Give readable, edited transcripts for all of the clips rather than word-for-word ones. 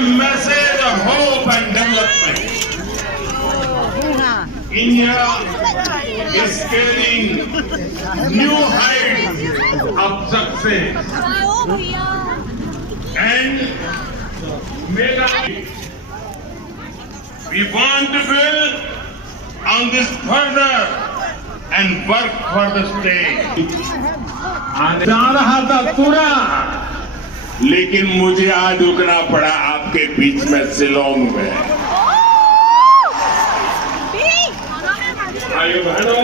message of hope and development. India is scaling new heights of success. And we want to build on this further and work for the state. जा रहा था पूरा, लेकिन मुझे आज रुकना पड़ा आपके बीच में शिलोंग में। भाइयों बहनों,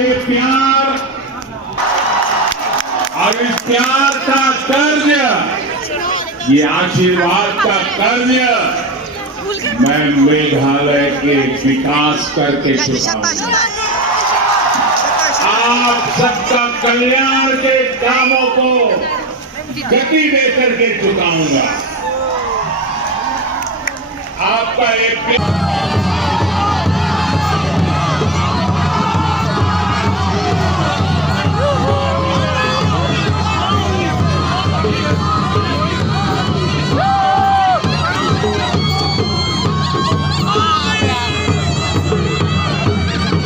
ये प्यार और इस प्यार का कर्ज, ये आशीर्वाद का कर्ज मैं मेघालय के विकास करके चुकाऊंगा। आप सबका कल्याण के कामों को गति देकर के चुकाऊंगा। आपका एक